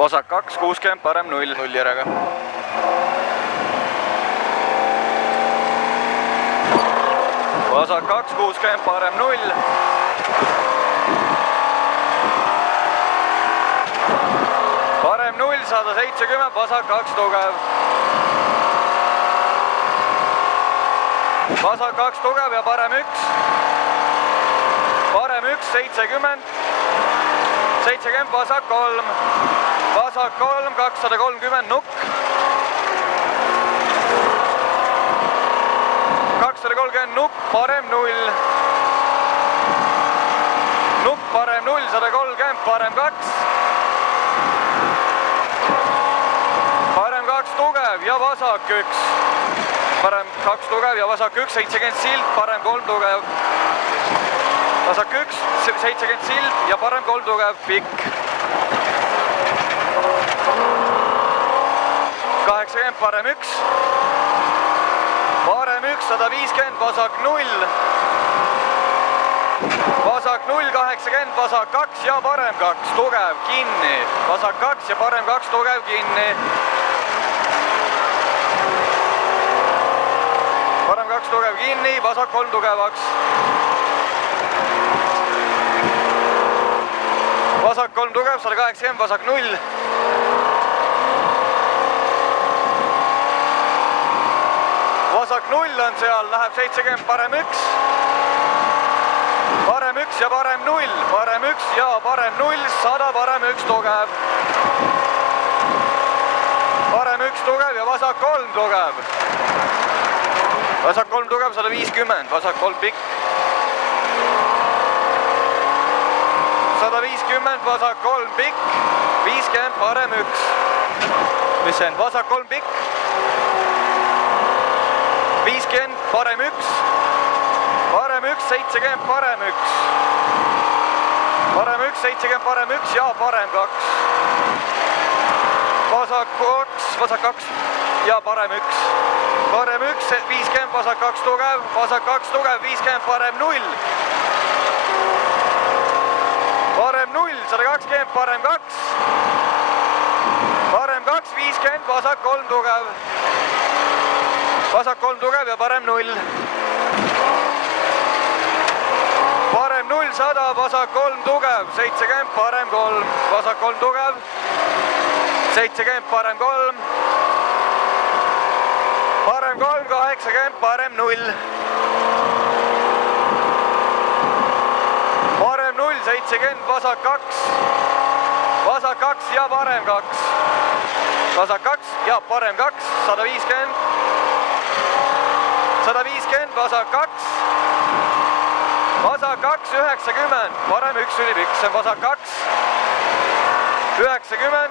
vasak 2, 60, parem 0. 0 järega. vasak 2, 60, parem 0. parem 0, 170, vasak 2 tugev. vasak 2 tugev ja parem 1. parem 1, 70. 70, vasak 3. vasak 3, 230, nukk. 230, nukk, parem 0. nukk, parem 0, 130, parem 2. parem 2 tugev ja vasak 1. parem 2 tugev ja vasak 1, 70 sild, parem 3 tugev. vasak 1, 70 sild ja parem 3 tugev, pikk. 80, parem 1. parem 1, 150, vasak 0. vasak 0, 80, vasak 2 ja parem 2, tugev, kinni. vasak 2 ja parem 2, tugev, kinni. parem 2 tugev, kinni, vasak 3 tugevaks. vasak 3 tugev, 180, vasak 0. vasak 0 on seal, läheb 70, parem 1. parem 1 ja parem 0, parem 1 ja parem 0, 100, parem 1 tugev. parem 1 tugev ja vasak 3 tugev. vasak 3 tugev, 150, vasak 3 pikk. 150, vasak 3 pikk, 50, parem 1. mis see on? vasak 3 pikk. 50, parem 1. parem 1, 70, parem 1. parem 1, 70, parem 1 ja parem 2. vasak 2, vasak 2 ja parem 1. parem 1, 50, vasak 2 tugev, vasak 2 tugev, 50, parem 0. parem 0, 120, parem 2. parem 2, 50, vasak 3 tugev. vasak 3 tugev ja parem 0. parem 0, 100, vasak 3 tugev, 70, parem 3. vasak 3 tugev, 70, parem 3. parem 3, 80, parem 0. parem 0, 70, vasak 2. vasak 2 ja parem 2. vasak 2 ja parem 2, 150. 150, vasak 2. vasak 2, 90, parem 1 ülipikk, see on vasak 2. 90,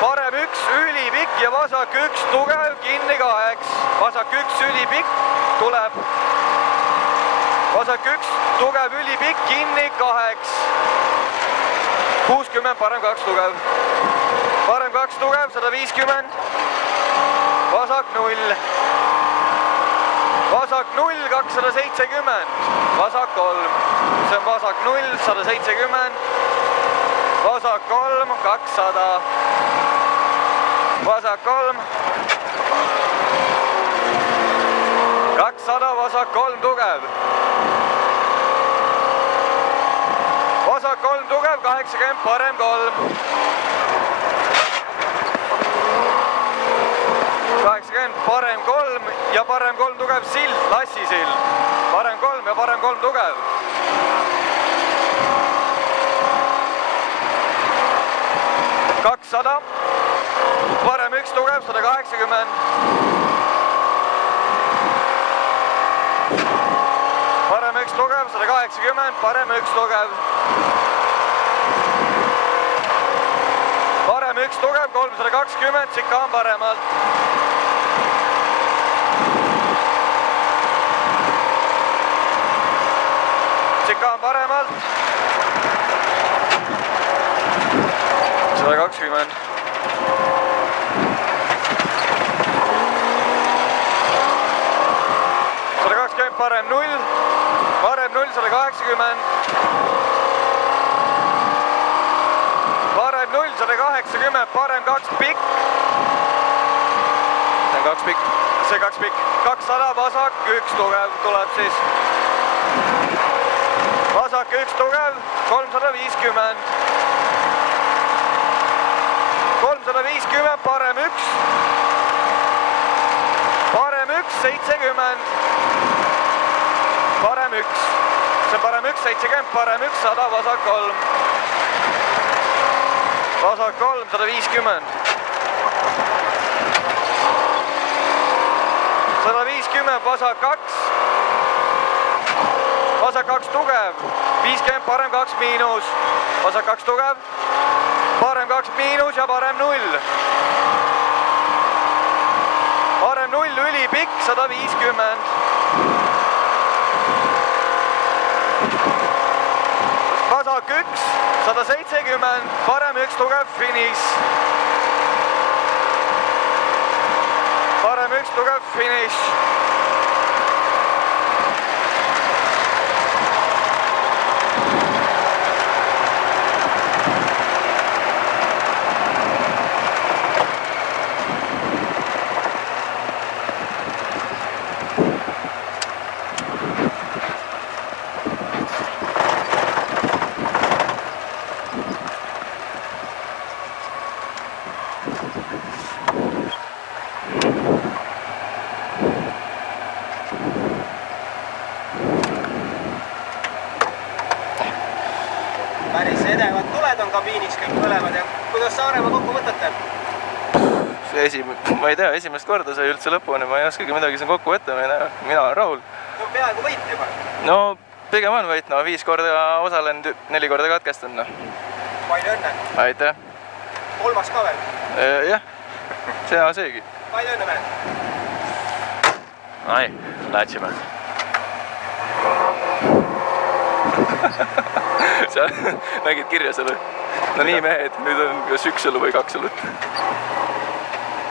parem 1 ülipikk ja vasak 1 tugev, kinni 2. vasak 1 ülipikk tuleb. vasak 1 tugev ülipikk, kinni 2. 60, parem 2 tugev. parem 2 tugev, 150. vasak 0. vasak 0, 270, vasak 3. see on vasak 0, 170. vasak 3, 200. vasak 3. 200, vasak 3 tugev. vasak 3 tugev, 80, parem 3. 80, parem 3 ja parem 3 tugev sild, lassisild. parem 3 ja parem 3 tugev. ...200, parem 1 tugev, 180. parem 1 tugev, 180, parem 1 tugev. parem 1 tugev, 320, sikaan paremalt. sikaan paremalt. 120. parem 0, parem 0, 180. parem 0, 180. 90, parem 2 pikk. see on 2 pikk. See 2 pikk. 200, vasak 1 tugev tuleb siis. Vasak 1 tugev, 350. 350, parem 1. Parem 1, 70. Parem 1. See on parem 1, 70, parem 1, 100, vasak 3. Vasak 3, 150. 150, vasak 2. Vasak 2 tugev, 50, parem 2 miinus. Vasak 2 tugev, parem 2 miinus ja parem 0. Parem 0, ülipikk, 150. Vasak 1, 170, parem 1 tugev, finiš. Parem 1 tugev, finiš. Päris edevad tuled on kabiinis kõik põlevad ja kuidas Saaremaa kokku võtate? Ma ei tea, esimest korda sai üldse lõpuni, ma ei oskagi midagi siin kokku võtta, mina olen rahul. No peaaegu võit juba. No pigem on võit, 5 korda osalenud, 4 korda katkestanud. Palju õnne. Aitäh. 3. ka veel. Jah, see seegi. Palju õnne mehed. Ai, lähtsime. Sa nägid kirja selle? No nii mehed, nüüd on kas 1 õlu või 2 õlut.